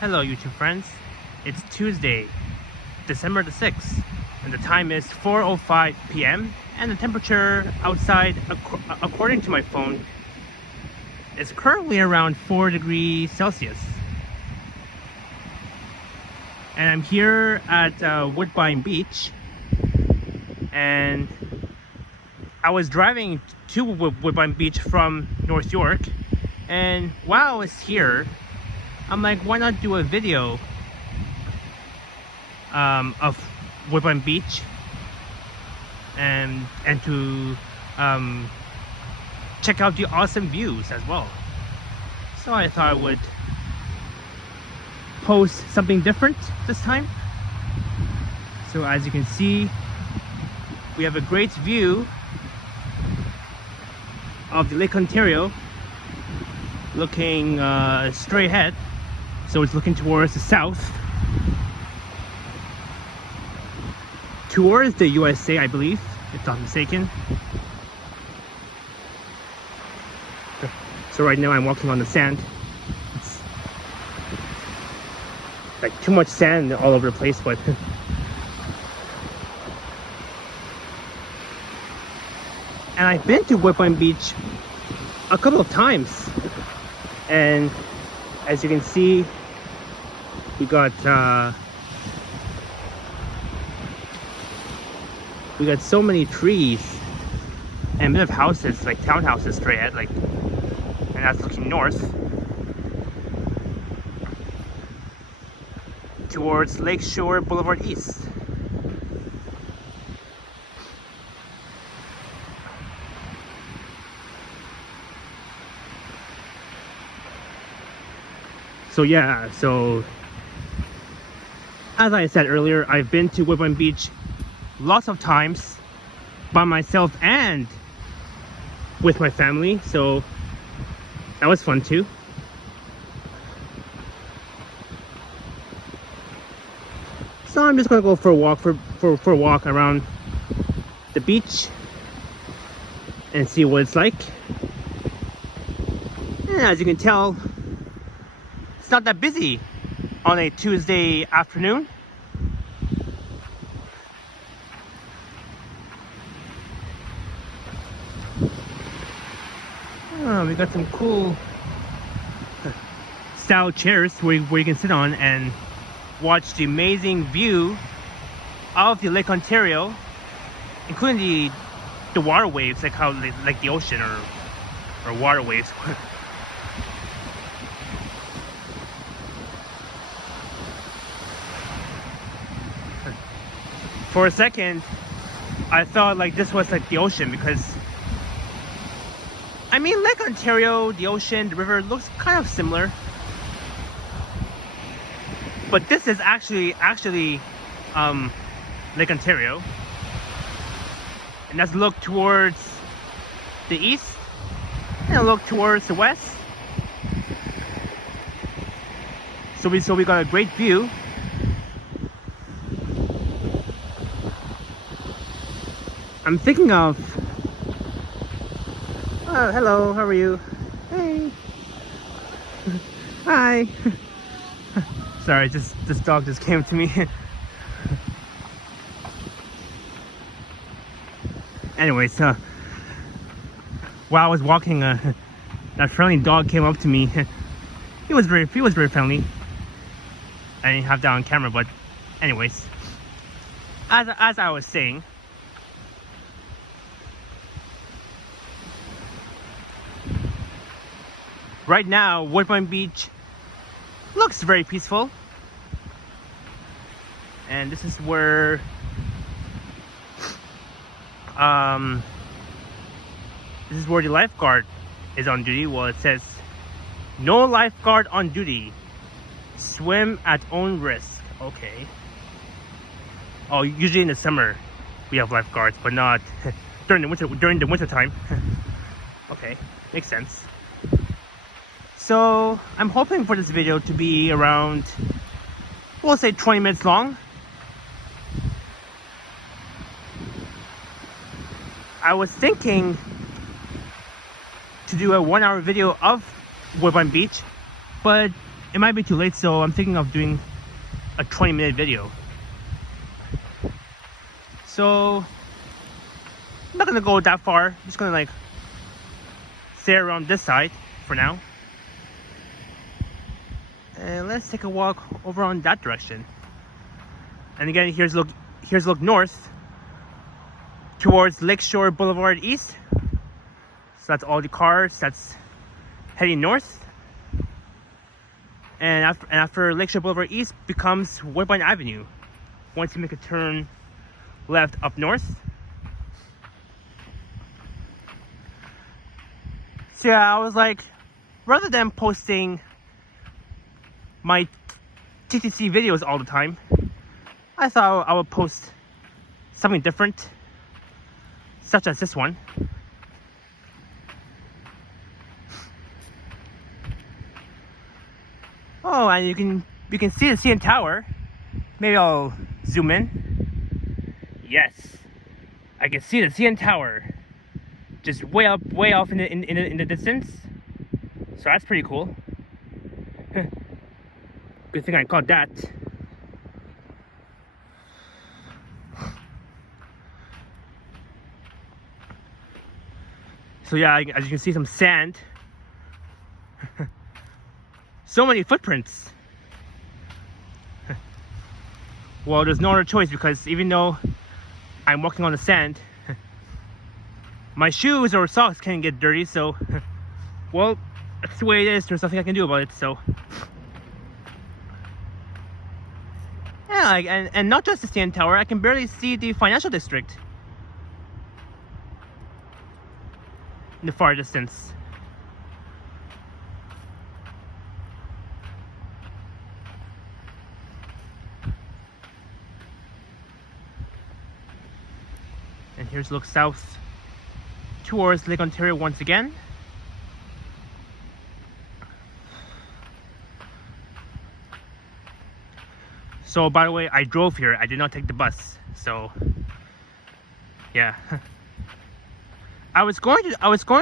Hello YouTube friends, it's Tuesday, December the 6th, and the time is 4:05 p.m. and the temperature outside, according to my phone, is currently around 4 degrees Celsius. And I'm here at Woodbine Beach, and I was driving to Woodbine Beach from North York, and while I was here, I'm like, why not do a video of Woodbine Beach and to check out the awesome views as well. So I thought I would post something different this time. So as you can see, we have a great view of the Lake Ontario looking straight ahead. So it's looking towards the south, towards the USA, I believe, if not mistaken. So right now I'm walking on the sand. It's like too much sand all over the place, but and I've been to Woodbine Beach a couple of times, and as you can see, we got so many trees and a bit of houses, like townhouses straight ahead, like, and that's looking north towards Lakeshore Boulevard East. So yeah, so as I said earlier, I've been to Woodbine Beach lots of times by myself and with my family, so that was fun too. So I'm just gonna go for a walk for a walk around the beach and see what it's like. And as you can tell, it's not that busy on a Tuesday afternoon. Oh, we got some cool style chairs where you can sit on and watch the amazing view of the Lake Ontario, including the water waves, like how like the ocean or water waves. For a second, I thought like this was like the ocean, because I mean, Lake Ontario, the ocean, the river looks kind of similar, but this is actually Lake Ontario, and let's look towards the east and look towards the west. So we got a great view. I'm thinking of, oh, hello, how are you? Hey. Hi. Sorry, this dog just came to me. Anyways, while I was walking, that friendly dog came up to me. He was very friendly. I didn't have that on camera, but anyways, as I was saying, right now, Woodbine Beach looks very peaceful, and this is where the lifeguard is on duty. Well, it says no lifeguard on duty. Swim at own risk. Okay. Oh, usually in the summer we have lifeguards, but not during the winter time. Okay, makes sense. So I'm hoping for this video to be around, we'll say 20 minutes long. I was thinking to do a 1-hour video of Woodbine Beach, but it might be too late, so I'm thinking of doing a 20-minute video. So I'm not gonna go that far. I'm just gonna like stay around this side for now. And let's take a walk over on that direction. And again, here's look north towards Lakeshore Boulevard East. So that's all the cars that's heading north. And after Lakeshore Boulevard East becomes Woodbine Avenue. Once you make a turn left up north. So yeah, I was like, rather than posting my TTC videos all the time, I thought I would post something different, such as this one. Oh, and you can see the CN Tower. Maybe I'll zoom in. Yes, I can see the CN Tower, just way off in the distance. So that's pretty cool. Good thing I caught that. So yeah, as you can see, some sand. So many footprints. Well, there's no other choice, because even though I'm walking on the sand, my shoes or socks can get dirty, so well, that's the way it is. There's nothing I can do about it. So yeah, and not just the CN Tower, I can barely see the financial district in the far distance. And here's look south towards Lake Ontario once again. So by the way, I drove here. I did not take the bus. So yeah. I was going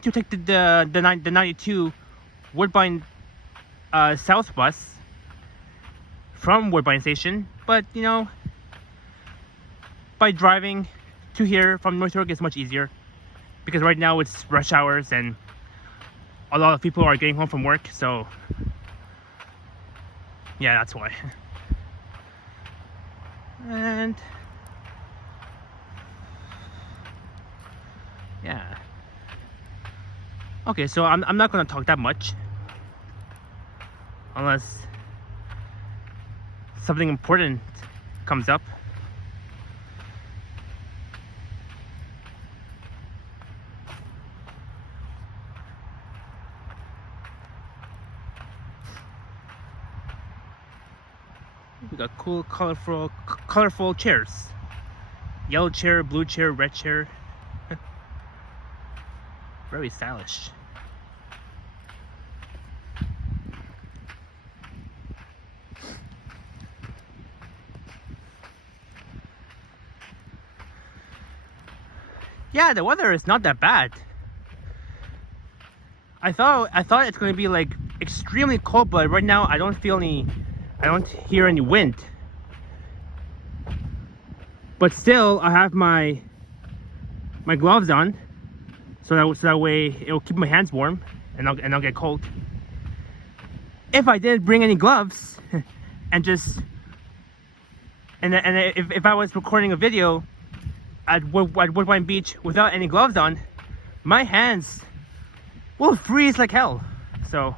to take the 92 Woodbine South bus from Woodbine Station, but you know, by driving to here from North York is much easier, because right now it's rush hours and a lot of people are getting home from work. So yeah, that's why. And yeah, okay, so I'm not gonna talk that much unless something important comes up. We got cool, colorful chairs. Yellow chair, blue chair, red chair. Very stylish. Yeah, the weather is not that bad. I thought it's gonna be like extremely cold, but right now I don't hear any wind. But still, I have my gloves on, so that way it'll keep my hands warm and I'll get cold. If I didn't bring any gloves, and if I was recording a video at Woodbine Beach without any gloves on, my hands will freeze like hell. So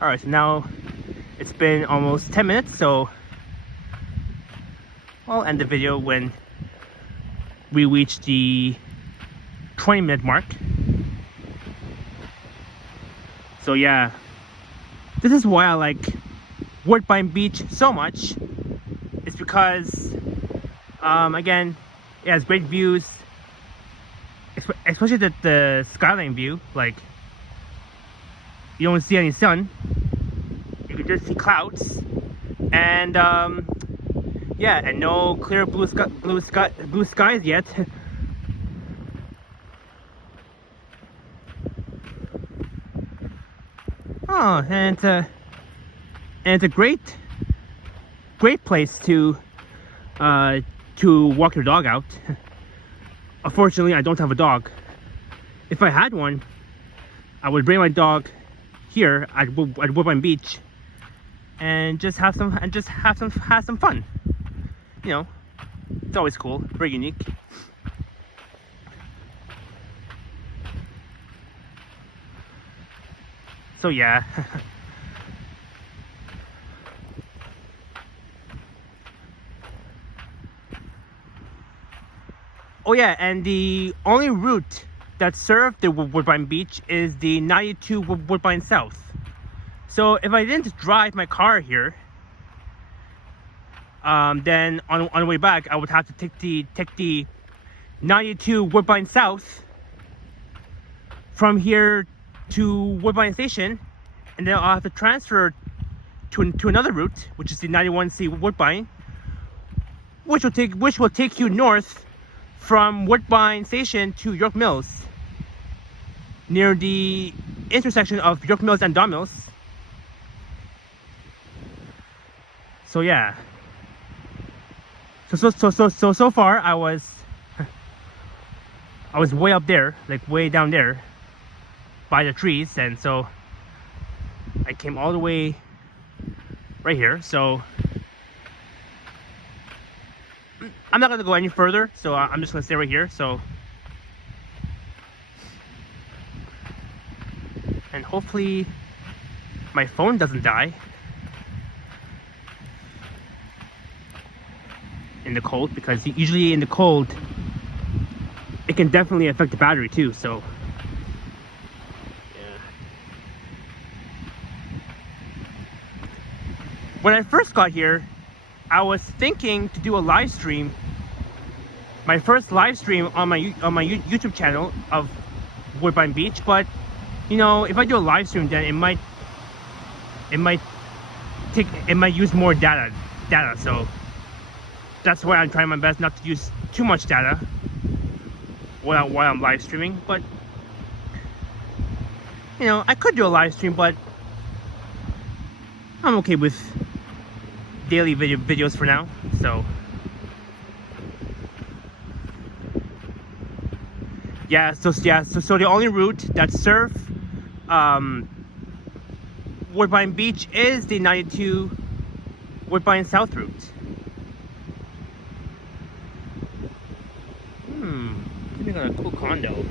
alright, so now it's been almost 10 minutes, so I'll end the video when we reach the 20-minute mark. So yeah, this is why I like Woodbine Beach so much. It's because again, it has great views, especially the skyline view. Like, you don't see any sun, you can just see clouds, and yeah, and no clear blue skies yet. Oh, and it's a great place to walk your dog out. Unfortunately, I don't have a dog. If I had one, I would bring my dog here at Woodbine Beach and just have some fun. You know, it's always cool, very unique. So yeah. Oh yeah, and the only route that served the Woodbine Beach is the 92 Woodbine South. So if I didn't drive my car here, then on the way back I would have to take the 92 Woodbine South from here to Woodbine Station, and then I'll have to transfer to another route, which is the 91C Woodbine, which will take you north from Woodbine Station to York Mills, near the intersection of York Mills and Don Mills. So yeah. So far I was way up there, like way down there by the trees, and so I came all the way right here. So I'm not gonna go any further, so I'm just gonna stay right here. So, and hopefully my phone doesn't die in the cold, because usually in the cold it can definitely affect the battery too. So yeah. When I first got here, I was thinking to do a live stream, my first live stream on my YouTube channel of Woodbine Beach, but you know, if I do a live stream, then it might use more data. So that's why I'm trying my best not to use too much data while I'm live streaming. But you know, I could do a live stream, but I'm okay with daily videos for now. So yeah, so the only route that serves Woodbine Beach is the 92 Woodbine South route. Living on a cool condo.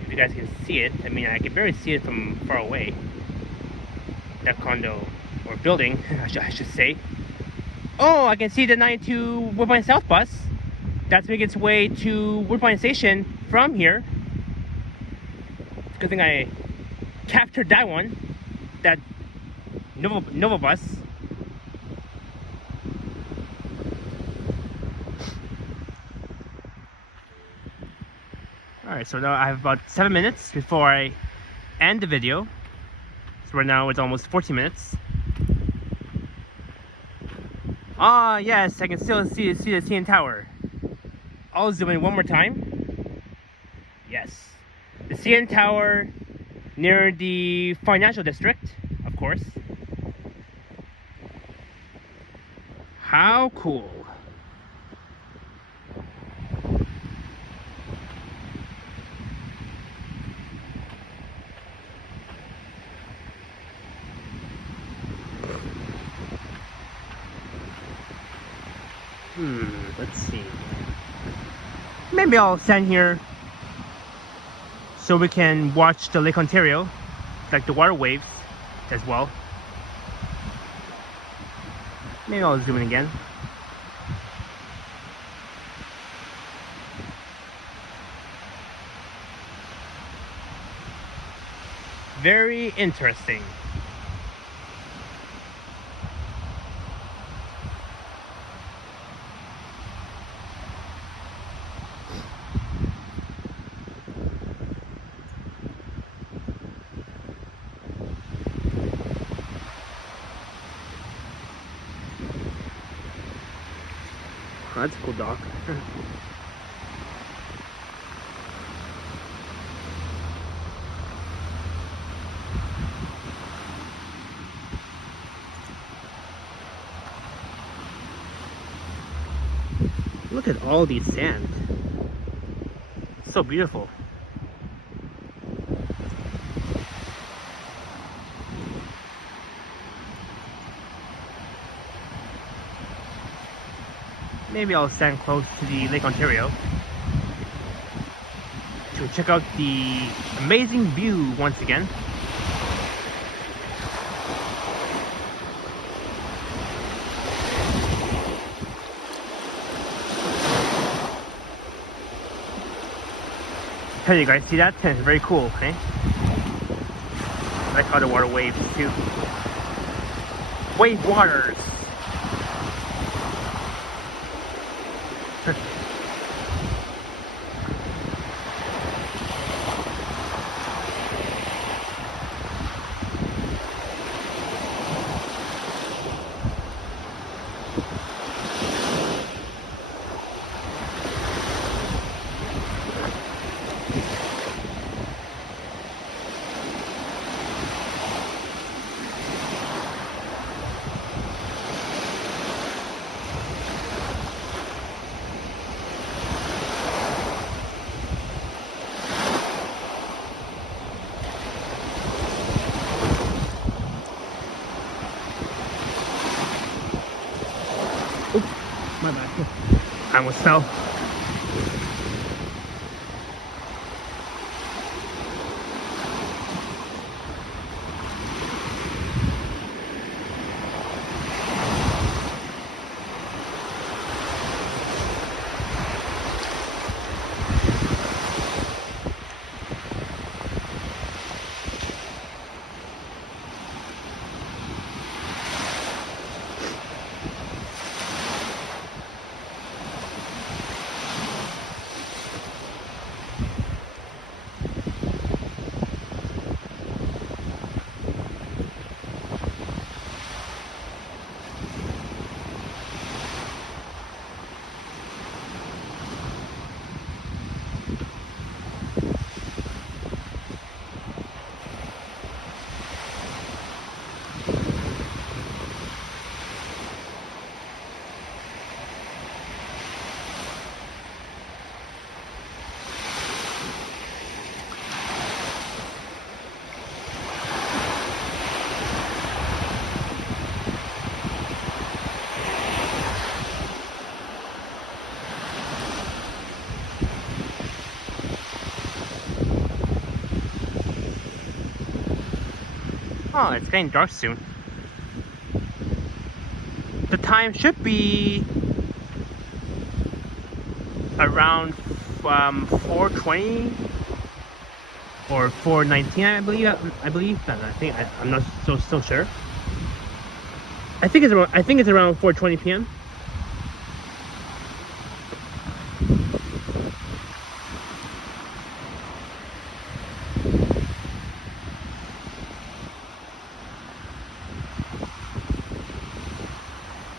If you guys can see it, I mean, I can barely see it from far away. That condo, or building, I should say. Oh, I can see the 92 Woodbine South bus that's making its way to Woodbine Station from here. Good thing I captured that one, that Nova bus. Alright, so now I have about 7 minutes before I end the video. So right now it's almost 14 minutes. Ah, yes, I can still see the CN Tower. I'll zoom in one more time. Yes. The CN Tower near the financial district, of course. How cool. Let's see. Maybe I'll stand here so we can watch the Lake Ontario, like the water waves as well. Maybe I'll zoom in again. Very interesting. That's a cool dock. Look at all these sand. So beautiful. Maybe I'll stand close to the Lake Ontario to check out the amazing view once again. Tell you guys, see that? It's very cool, eh? I like how the water waves too. Wave waters. Oops, my bad. I almost fell. Oh, it's getting dark soon. The time should be around 4:20 or 4:19, I believe. I'm not so sure. I think it's around 4:20 p.m.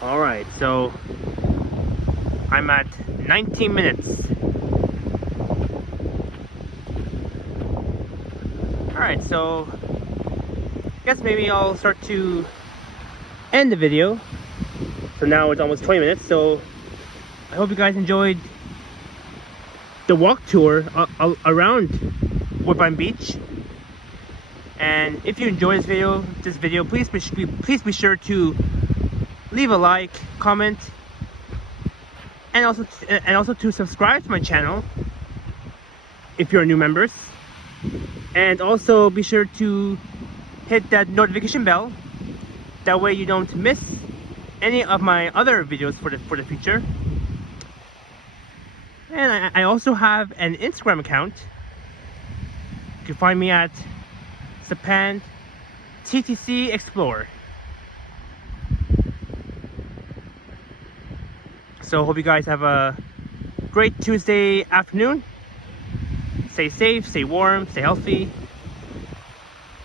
Alright, so I'm at 19 minutes. Alright, so I guess maybe I'll start to end the video. So now it's almost 20 minutes, so I hope you guys enjoyed the walk tour around Woodbine Beach. And if you enjoyed this video, please be sure to leave a like, comment, and also to subscribe to my channel if you're new members. And also be sure to hit that notification bell. That way you don't miss any of my other videos for the future. And I also have an Instagram account. You can find me at Sapan TTC Explorer. So hope you guys have a great Tuesday afternoon. Stay safe, stay warm, stay healthy.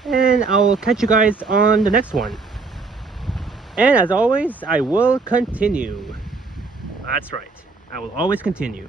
And I'll catch you guys on the next one. And as always, I will continue. That's right. I will always continue.